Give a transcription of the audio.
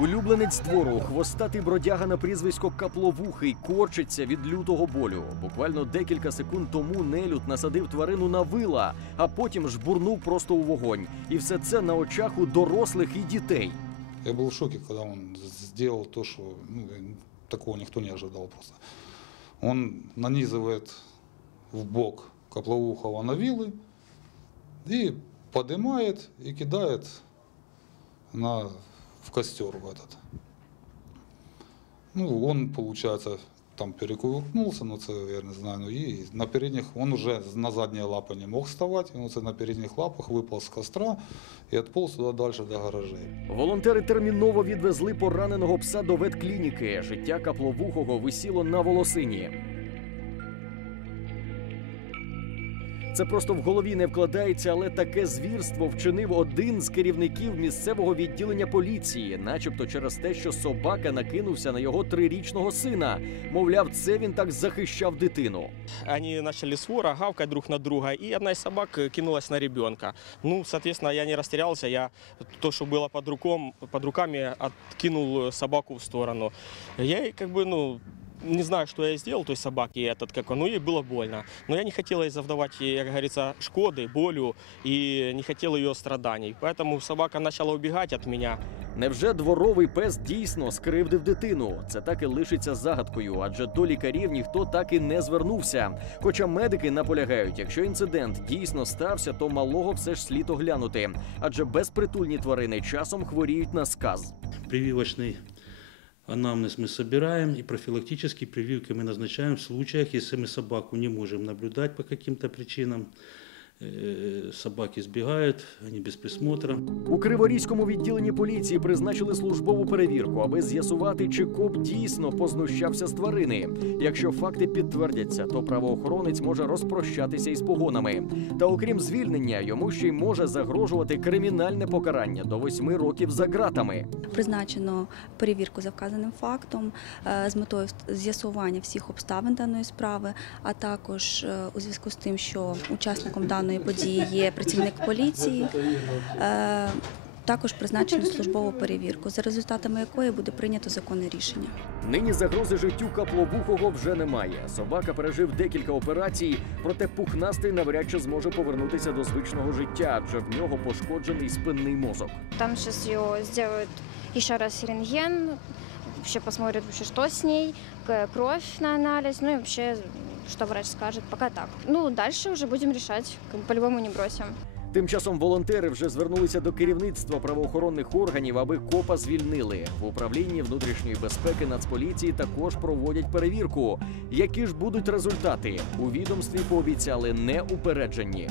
Улюбленець двору, хвостатий бродяга на прізвисько Капловухий, корчиться від лютого болю. Буквально декілька секунд тому нелюд насадив тварину на вила, а потім жбурнув просто у вогонь. І все це на очах у дорослих і дітей. Я был в шоке, когда он сделал то, что ну, такого никто не ожидал просто. Он нанизывает в бок Коплоухова на вилы и поднимает и кидает на, в костер в этот. Ну, он, получается, там перекувыркнулся, ну це я не знаю, ну і на передніх, он уже на задние лапы не мог вставать, він оце на передніх лапах випав з костра і відполз туди далі до гаражей. Волонтери терміново відвезли пораненого пса до ветклініки. Життя капловухого висіло на волосині. Це просто в голові не вкладається, але таке звірство вчинив один з керівників місцевого відділення поліції, начебто через те, що собака накинувся на його трирічного сина. Мовляв, це він так захищав дитину. Они начали свора гавкать друг на друга, и одна из собак э, кинулась на ребенка. Ну, соответственно, я не растерялся, я то, что было под, руком, под руками, откинул э, собаку в сторону. Я ей как бы, ну, не знаю, что я сделал той собаке этот, как он, ну, ей было больно. Но я не хотел ей завдавать, ей, как говорится, шкоды, болю, и не хотел ее страданий. Поэтому собака начала убегать от меня. Невже дворовий пес дійсно скривдив дитину? Це так і лишиться загадкою, адже до лікарів ніхто так і не звернувся. Хоча медики наполягають, якщо інцидент дійсно стався, то малого все ж слід оглянути, адже безпритульні тварини часом хворіють на сказ. Прививочный анамнез мы собираем и профилактические прививки мы назначаем в случаях, если мы собаку не можем наблюдать по каким-то причинам. Э, Собаки сбегают, они без присмотра. У Криворізькому відділенні поліції призначили службову перевірку, аби з'ясувати, чи коп дійсно познущався з тварини. Якщо факти підтвердяться, то правоохоронець може розпрощатися із погонами. Та окрім звільнення, йому ще й може загрожувати кримінальне покарання до восьми років за ґратами. Призначено перевірку за вказаним фактом е, з метою з'ясування всіх обставин даної справи, а також е, у зв'язку з тим, що учасником даної події є працівник поліції. е, Також призначено службову перевірку, за результатами якої буде прийнято законне рішення. Нині загрози життю капловухого вже немає. Собака пережив декілька операцій, проте пухнастий навряд чи зможе повернутися до звичного життя, адже в нього пошкоджений спинний мозок. Там сейчас ее сделают еще раз рентген, вообще посмотрят, вообще, что с ней, к- кровь на анализ, ну и вообще, что врач скажет. Пока так. Ну, дальше уже будем решать. По-любому не бросим. Тим часом волонтери вже звернулися до керівництва правоохоронних органів, аби копа звільнили. В управлінні внутрішньої безпеки Нацполіції також проводять перевірку. Які ж будуть результати? У відомстві пообіцяли неупереджені.